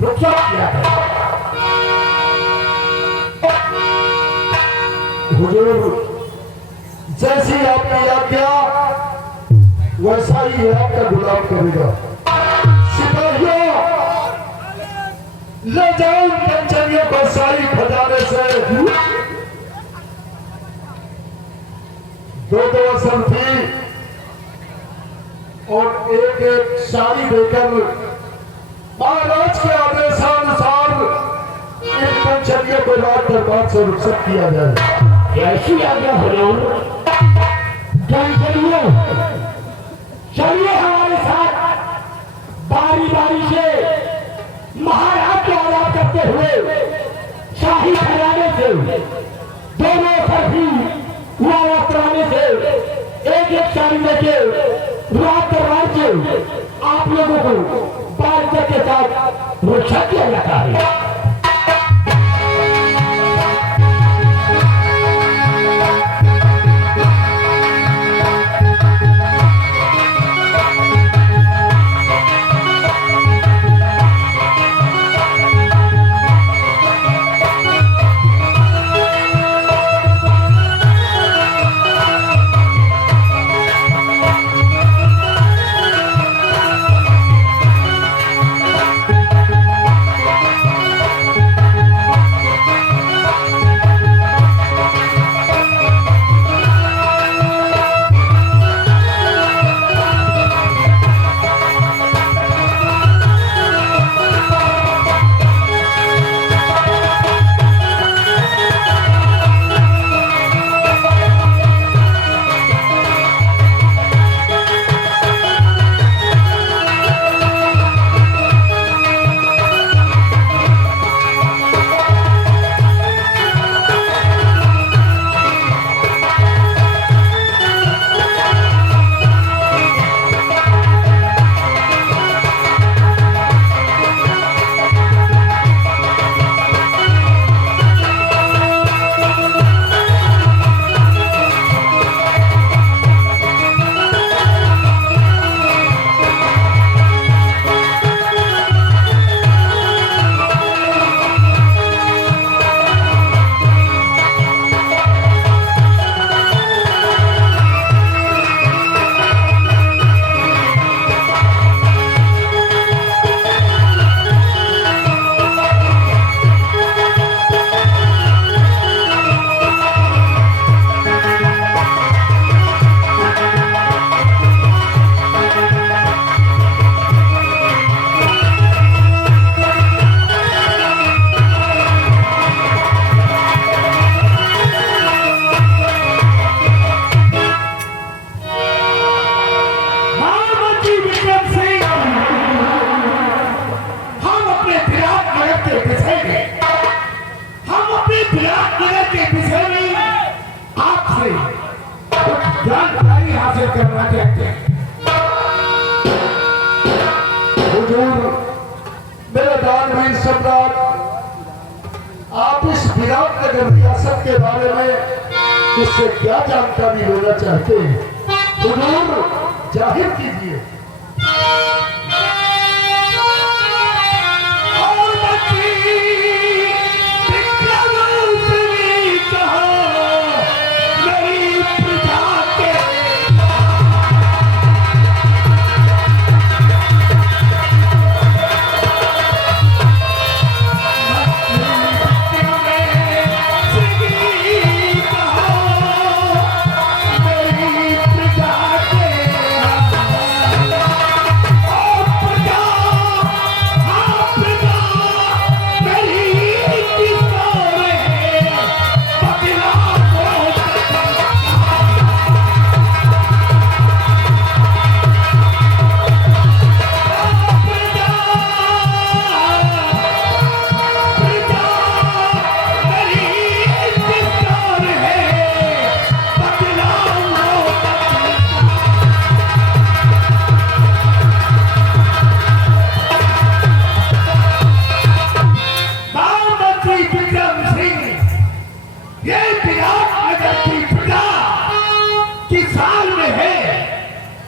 रुखसत किया है। हुजूर, जैसी आपकी आज्ञा वैसा ही आपका गुलाम करेगा। सिपाहियों, ले जाओ पंचरियों को शाही खजाने से दो असर थी और एक शाही देकर महाराज के आदेशानुसार इन पंचरियों को रात दरबार से रुखसत किया जाए। ऐसी आज्ञा हुजूर। चलिए हमारे साथ बारी बारी से महाराज को आजाद करते हुए शाही खजाने से दोनों तरफी कराने से एक एक शाही लेके रात दरबार से आप लोगों को बारिश के साथ रुखसत किया जाता है। जानकारी हासिल करना चाहते हैं। हुजूर, मेरे दानवीर सम्राट, आप इस विराटनगर रियासत के बारे में मुझसे क्या जानकारी लेना चाहते हैं? हुजूर, जाहिर कीजिए।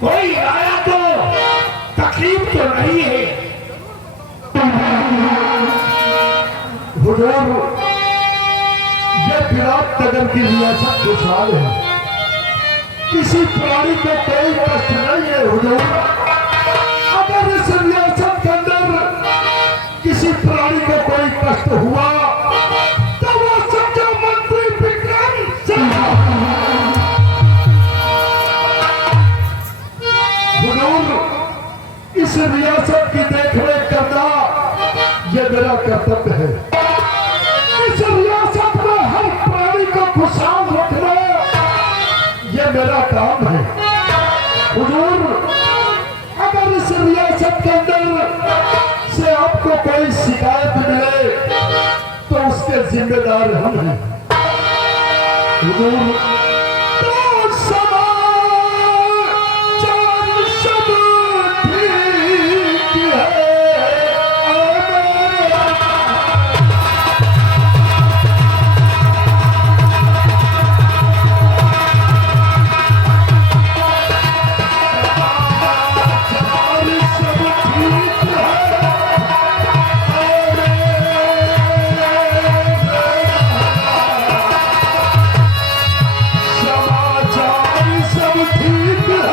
कोई आया तो तकलीफ तो नहीं है। हुजूर, ये विराट नगर की रियासत खुशहाल है, किसी प्राणी को कोई कष्ट नहीं है। हुजूर, अगर इस रियासत के अंदर किसी प्राणी को कोई कष्ट हुआ तो वो सच्चा मंत्री विक्रम सिंह। हुजूर, इस रियासत की देखरेख करना ये मेरा कर्तव्य है। इस रियासत में हर प्राणी को खुशहाल रखना ये मेरा काम है। हुजूर, अगर इस रियासत के अंदर से आपको कोई शिकायत मिले तो उसके जिम्मेदार हम हैं। हुजूर, तो समाचार सब ठीक है।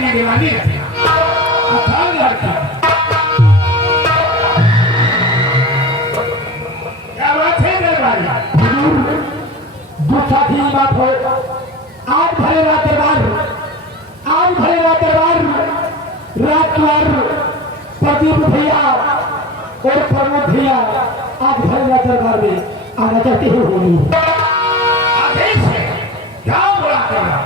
निगरानी रखना। क्या बात है मेरे भाई? गुस्सा की बात हो। आज भले रात दरबार, आज भले रात दरबार राजकुमार प्रदीप भैया और प्रमोद भैया आज भले रात दरबार में आना चाहते हो। आदेश है, क्या बोला करेगा?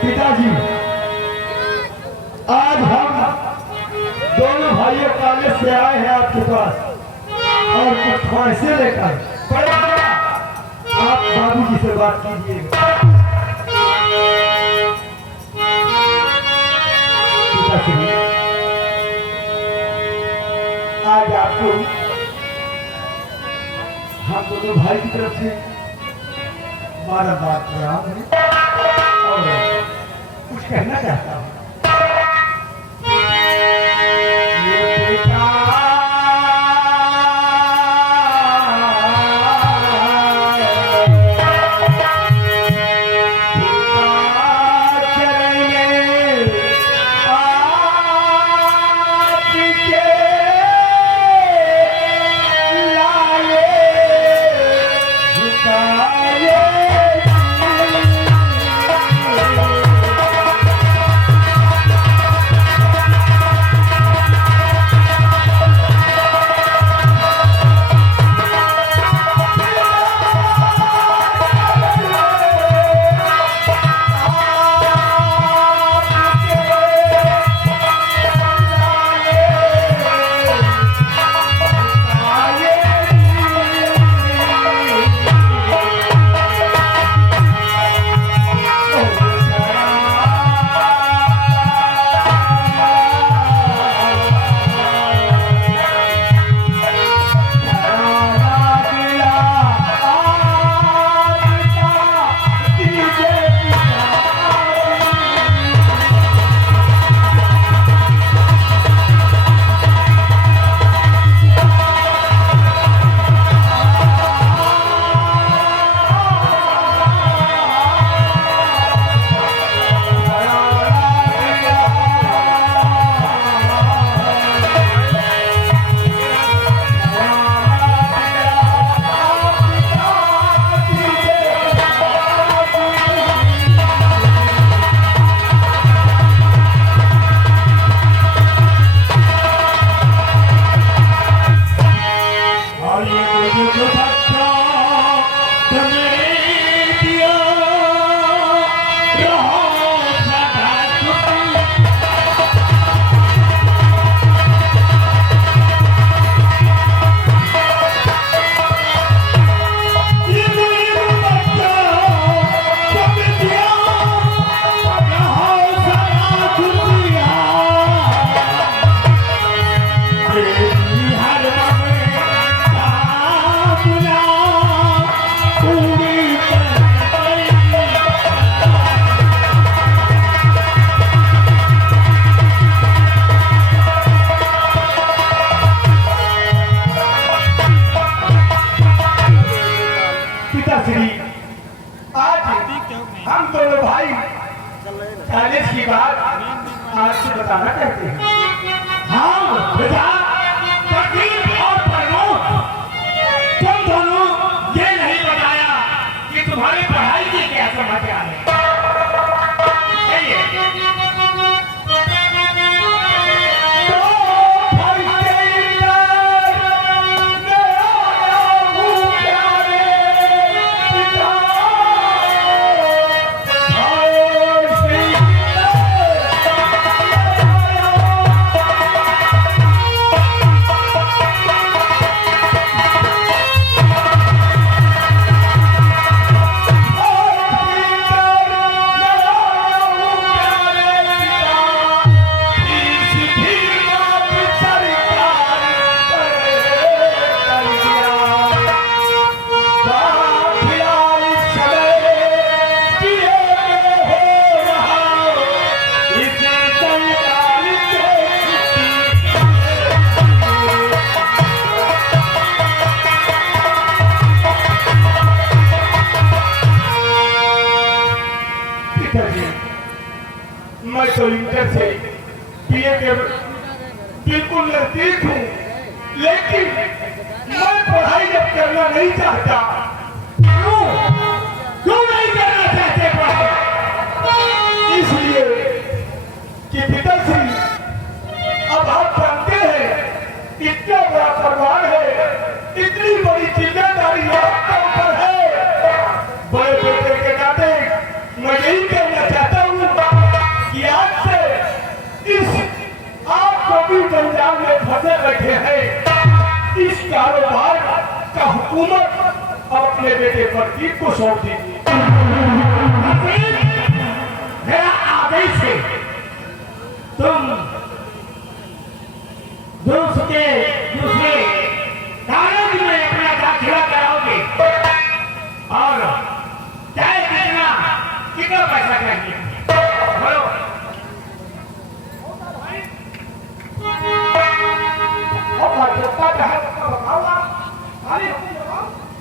पिताजी, आज हम दोनों भाइयों कॉलेज से आए हैं आपके पास और कुछ ख्वाहिशें लेकर। आप बाबूजी से बात कीजिएगा। पिताजी, आज आपको हम दोनों भाई की तरफ से बार-बार प्रणाम है और कुछ कहना चाहता हूँ। लाए हाँ बेटा, प्रदीप और प्रमोद, तुम दोनों ये नहीं बताया कि तुम्हारी पढ़ाई के क्या समाचार है। मैं तो इंटर से बीए के बिल्कुल नजदीक हूँ, लेकिन मैं पढ़ाई अब करना नहीं चाहता। क्यों नहीं करना चाहते पढ़ाई? इसलिए कि पिताश्री, अब आप जानते हैं इतना बड़ा परिवार है, इतनी बड़ी जिम्मेदारी आपके ऊपर है। बड़े बेटे के नाते मैं यही कहना चाहता हूँ कि आज से इस आप भी जंजाल में फंसे बैठे हैं, इस कारोबार का हुकूमत अपने बेटे प्रदीप को सौंप दीजिए। मेरा आदेश है, तुम दूसरे कॉलेज में अपना दाखिला कराओगे और चाहे कितना पैसा चाहिए बोलो।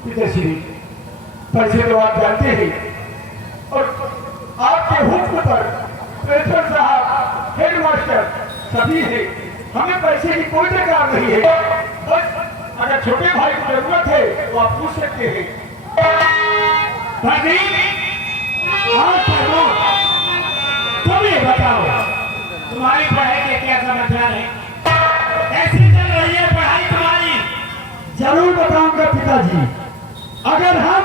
पिताश्री, पैसे तो आप जानते हैं, और आपके हुक्म पर प्रेसिडेंट साहब, हेडमास्टर सभी है, हमें पैसे की कोई दरकार नहीं है। बस अगर छोटे भाई को जरूरत है तो आप पूछ सकते हैं। तुम ये बताओ, तुम्हारी पढ़ाई के क्या समाचार है? कैसी चल रही है पढ़ाई तुम्हारी? जरूर बताऊंगा पिताजी। अगर हम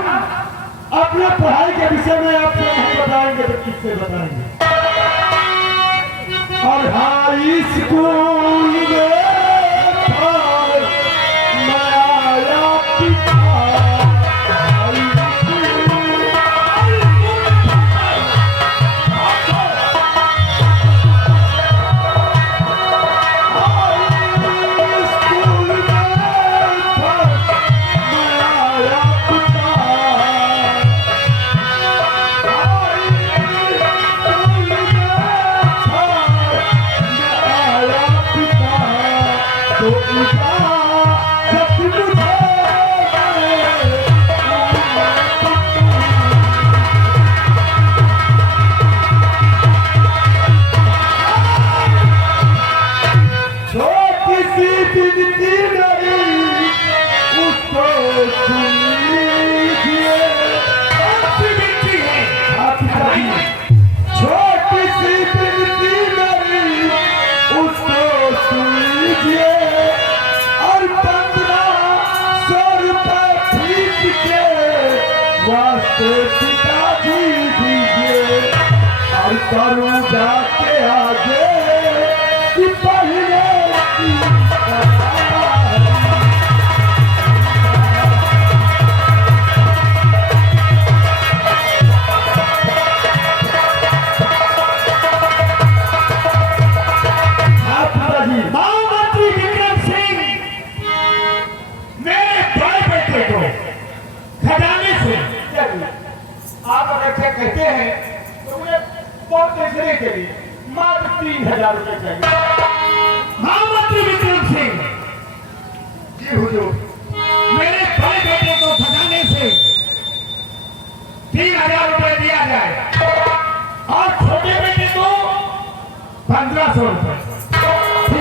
अपना पढ़ाई के विषय में आपसे नहीं बताएंगे तो किससे बताएंगे? और हाई स्कूल में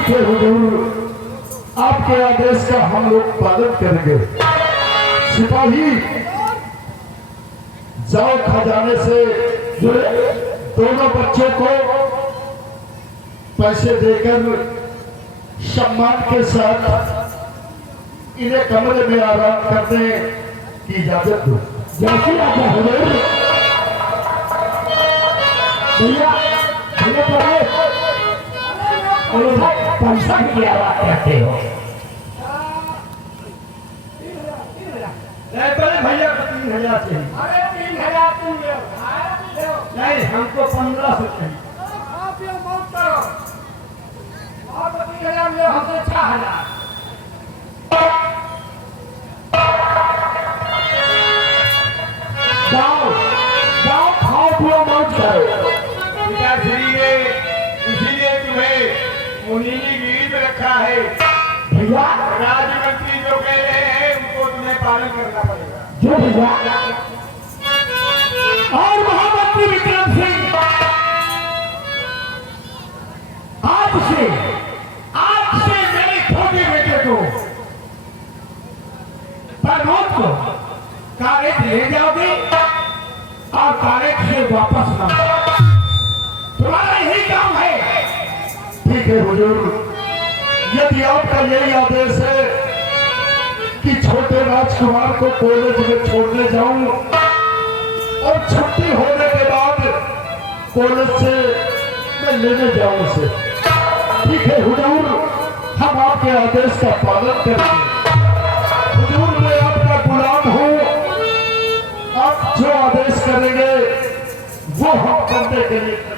ठीक है हुजूर, आपके आदेश का हम लोग पालन करेंगे। सिपाही जाओ, खजाने से जुड़े दोनों बच्चों को पैसे देकर सम्मान के साथ इन्हें कमरे में आराम करने की इजाजत दो। जैसी आज्ञा हुजूर। भैया भैया पैसा की आवाज कहते हो? पहले भैया को 3000 चाहिए। अरे 3000 नहीं, हमको 1500 चाहिए। आप ये मौत करो और 3000 ले हमसे 6000। जाओ जाओ, खाओ पियो मौज करो। पिताश्री ने इसीलिए तुम्हें मुनीनी गिरी में रखा है। भैया राजमंत्री जो कह रहे हैं उनको तुम्हें पालन करना पड़ेगा। जो भैया और महामंत्री विक्रम सिंह, आज से मेरे छोटे बेटे को प्रमोद को कारेट ले जाओगे और कारेट से वापस लाओगे। तुम्हारा यही काम है। ठीक है हुजूर, यदि आपका यही आदेश है कि छोटे राजकुमार को कॉलेज में छोड़ने जाऊं और छुट्टी होने के बाद कॉलेज से मैं लेने जाऊं उसे, ठीक है हुजूर, हम आपके आदेश का पालन करेंगे। हुजूर, मैं आपका गुलाम हूं, आप जो आदेश करेंगे वो हम करने के लिए करेंगे।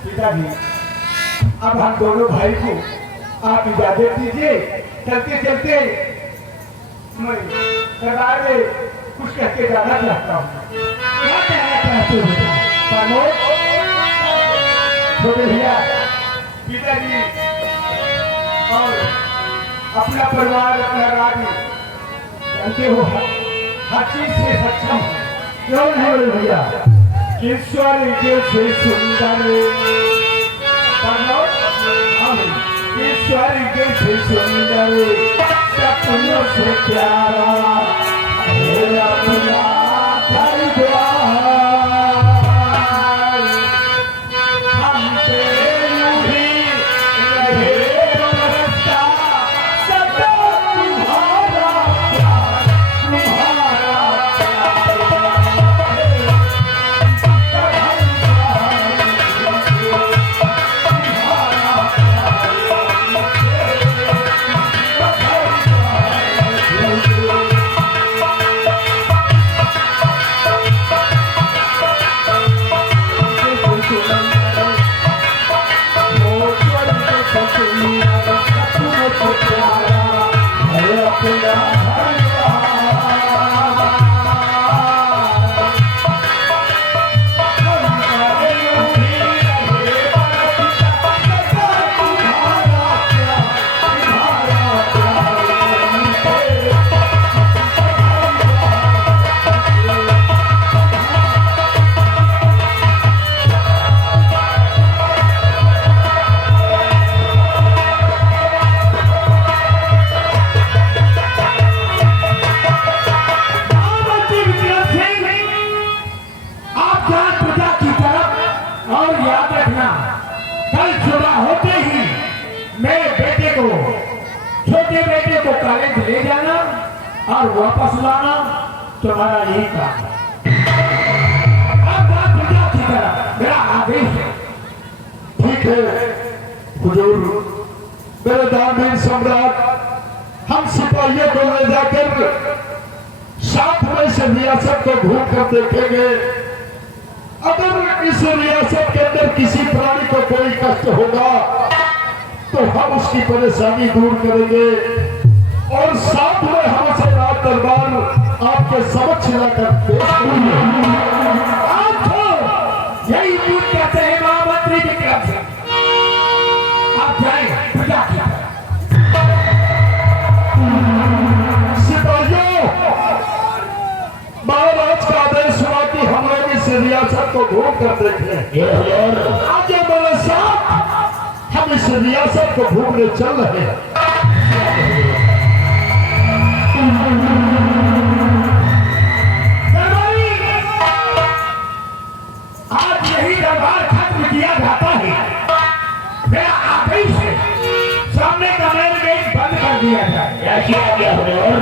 पिताजी, अब हम दोनों भाई को आप इजाजत दीजिए। चलते चलते मैं दरबार में कुछ कह के जाना चाहता हूँ। क्या कहना चाहते हो? प्रमोद, छोटे भैया, पिताजी और अपना परिवार, अपना राज्य जानते हो हर चीज से सक्षम है। क्यों नहीं बोले भैया? ईश्वर जैसे सुंदर प्रमोद, हम ईश्वर जैसे सुंदर सपनों से प्यारा है अपना घर द्वार। हम पे यूं ही रहे बरसता सदा तुम्हारा प्यार, तुम्हारा छोटे बेटे को कॉलेज ले जाना और वापस लाना तुम्हारा यही काम है। अब बात दुनिया की तरफ, मेरा आदेश है। ठीक है हुजूर, मेरे दानवीर सम्राट, हम सिपाहियों को ले जाकर साथ में से रियासत को घूम कर देखेंगे। अगर इस रियासत के अंदर किसी प्राणी को कोई कष्ट होगा तो हम उसकी परेशानी दूर करेंगे और साथ में हमसे रात दरबार आपके समक्ष लाकर पेश करेंगे। यही दूर कहते हैं महामंत्री विक्रम सिंह। आप जाएं पूजा की तरफ। सिपाहियों, महाराज का आदेश हुआ कि हम लोग इस रियासत रियासत को घूम कर देख लें। ये हुजूर आज मेरे साथ हम इस रियासत को घूमने चल रहे हैं। दरबारी, आज यही दरबार खत्म किया जाता है, फिर आगे से सामने का मेन गेट बंद कर दिया जाए। क्या किया गया हुजूर?